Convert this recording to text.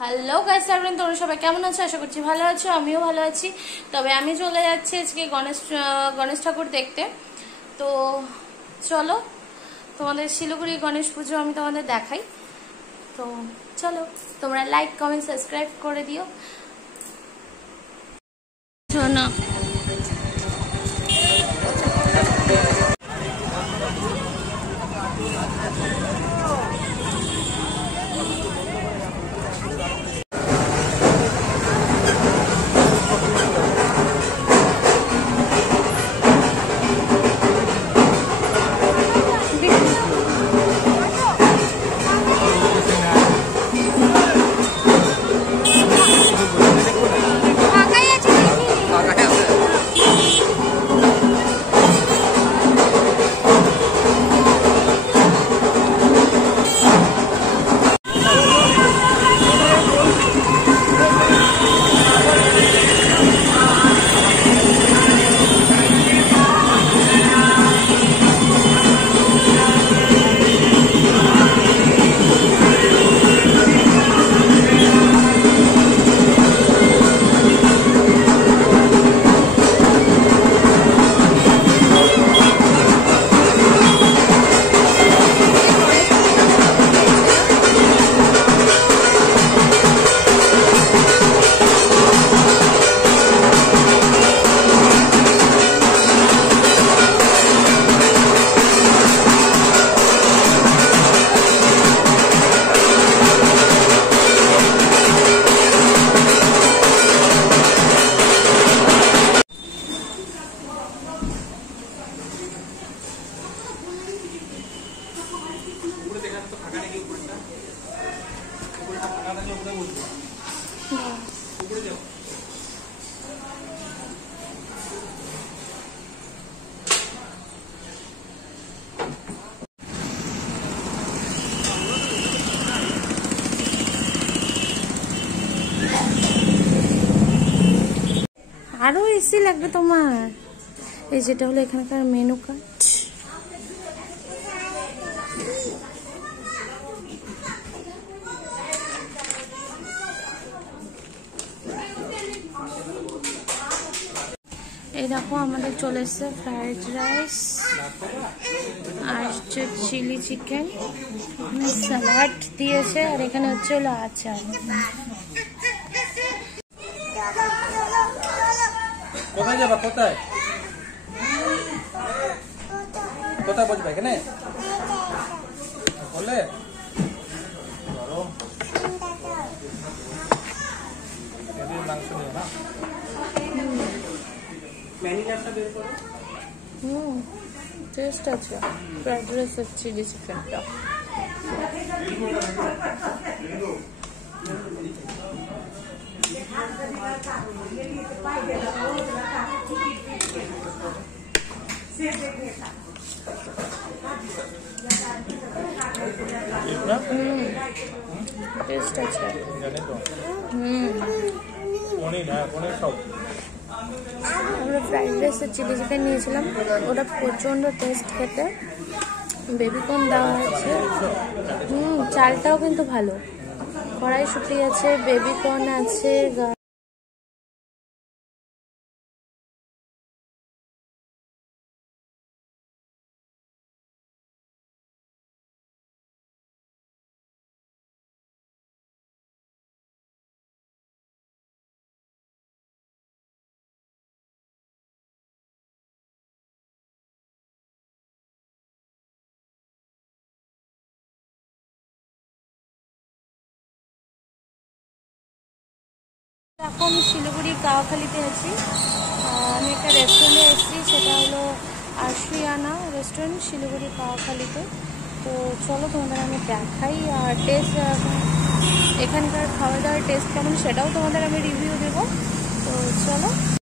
Hello guys, তোমরা সবাই কেমন আছো? আশা করছি ভালো আছো, আমিও ভালো আছি। তবে আমি চলে যাচ্ছি আজকে গণেশ ঠাকুর দেখতে। তো চলো, তোমাদের শিলিগুড়ি গণেশ পুজো আমি তোমাদের দেখাই। তো চলো, তোমরা লাইক কমেন্ট সাবস্ক্রাইব করে দিও। শোনো, আরো এসি লাগবে তোমার। এই যেটা হলো এখানকার মেনু কার্ড। এই দেখো, আমাদের চলে এসছে ফ্রাইড রাইস আর হচ্ছে চিলি চিকেন, স্যালাড দিয়েছে, আর এখানে হচ্ছে হলো আচার। কোথায় যাবা? কোথায় কোথায় বসবে? এখানে বললে মাংস নিয়ে না টেস্ট আছে ফ্রাইড রাইস আর চিলি চিকেনটা। টেস্ট আছে। আমরা ফ্রাইড রাইস আর চিলি চিকেন নিয়েছিলাম, ওটা প্রচন্ড টেস্ট খেতে। বেবিকর্ন দেওয়া আছে, চালটাও কিন্তু ভালো। কড়াইশুঁটি আছে, বেবিকর্ন আছে, এখন শিলিগুড়ি কাওয়াখালীতে আছি। আমি একটা রেস্টুরেন্টে এসেছি, সেটা হলো আশিয়ানা রেস্টুরেন্ট, শিলিগুড়ি কাওয়াখালীতে। তো চলো, তোমাদের আমি দেখাই, আর টেস্ট এখানকার খাওয়া দাওয়ার টেস্ট কেমন সেটাও তোমাদের আমি রিভিউ দেবো। তো চলো।